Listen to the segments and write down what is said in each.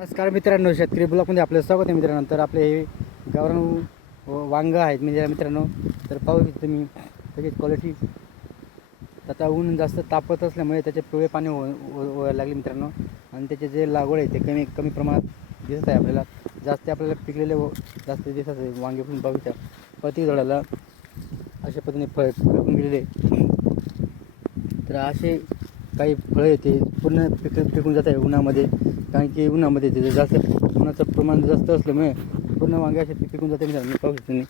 नमस्कार मित्रांनो, शेतकरी ब्लॉगमध्ये आपलं स्वागत आहे मित्रांनो. तर आपले हे गावरान वांग आहेत म्हणजे मित्रांनो. तर पाहू शकता तुम्ही त्याची क्वालिटी. आता ऊन जास्त तापत असल्यामुळे त्याचे पिवळे पाणी व्हायला लागले मित्रांनो. आणि त्याचे जे लागवड आहे ते कमी कमी प्रमाणात दिसत आहे आपल्याला. जास्त आपल्याला पिकलेले जास्त दिसत आहे वांगे. पण पाहू शकता प्रति झाडाला अशा पद्धतीने फळ पिकून गेलेले. तर असे काही फळं येते पूर्ण पिकून जात आहे उन्हामध्ये. कारण की उन्हामध्ये ते जास्त उन्हाचं प्रमाण जास्त असल्यामुळे पूर्ण वांगे असे पिकून जाते मित्रांनो. पाहू शकतो तुम्ही.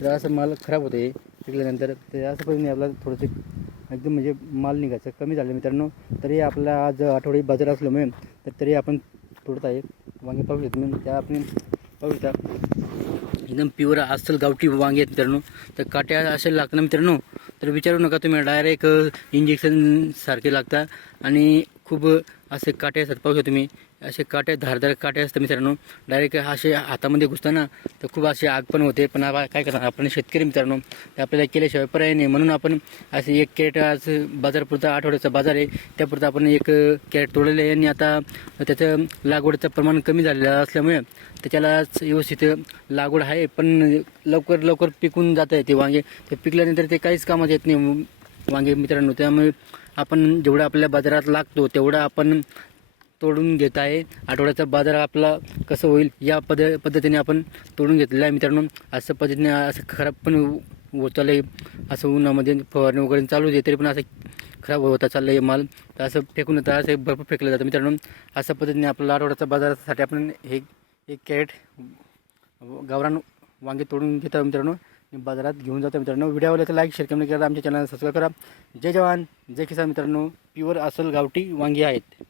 तर असं माल खराब होते पिकल्यानंतर. ते असं पद्धतीने आपल्याला थोडंसं एकदम म्हणजे माल निघायचं कमी झालं मित्रांनो. तरी आपला आज आठवडी बाजार असल्यामुळे तर तरी आपण तोडत आहे वांगे. पाहू शकतो तुम्ही. त्या आपण पाहू शकता एकदम प्युअर अस्सल गावठी वांगे आहेत मित्रांनो. तर काट्या असे लागतात ना मित्रांनो. तर विचारू नका तुम्ही, डायरेक्ट इंजेक्शन सारखे लागतात आणि खूप असे काटे असतात. पाहू शकता तुम्ही असे काटे धारदार काटे असतात मित्रांनो. डायरेक्ट असे हातामध्ये घुसताना तर खूप अशी आग पण होते. पण काय करणार आपण शेतकरी मित्रांनो, ते आपल्याला केल्याशिवाय पर्याय नाही. म्हणून आपण असे एक कॅरेट आज बाजारपुरता आठवड्याचा बाजार आहे त्यापुरता आपण एक कॅरेट तोडलेलं आहे. आणि आता त्याचं लागवडीचं प्रमाण कमी झालेलं असल्यामुळे त्याच्यालाच व्यवस्थित लागवड आहे. पण लवकर लवकर पिकून जात आहे ते वांगे. ते पिकल्यानंतर ते काहीच कामात येत नाही वांगे मित्रांनो. त्यामुळे आपण जेवढं आपल्या बाजारात लागतो तेवढं आपण तोडून घेत आहे. आठवड्याचा बाजार आपला कसं होईल या पद्धतीने आपण तोडून घेतलेलं आहे मित्रांनो. असं पद्धतीने असं खराब पण होत चाललं आहे. असं उन्हामध्ये फवारणी वगैरे चालू आहे तरी पण असं खराब होता चाललं आहे माल. तर असं फेकून येतं, असं भरपूर फेकलं जातं मित्रांनो. अशा पद्धतीने आपल्याला आठवड्याचा बाजारासाठी आपण हे एक कॅरेट गावरान वांगे तोडून घेतो मित्रांनो. बाजारात घेऊन जातो मित्रांनो. व्हिडिओ आवडला तर लाईक शेअर कमेंट करा. आमच्या चॅनलला सबस्क्राईब करा. जय जवान जय किसान मित्रांनो. प्युअर अस्सल गावठी वांगी आहेत.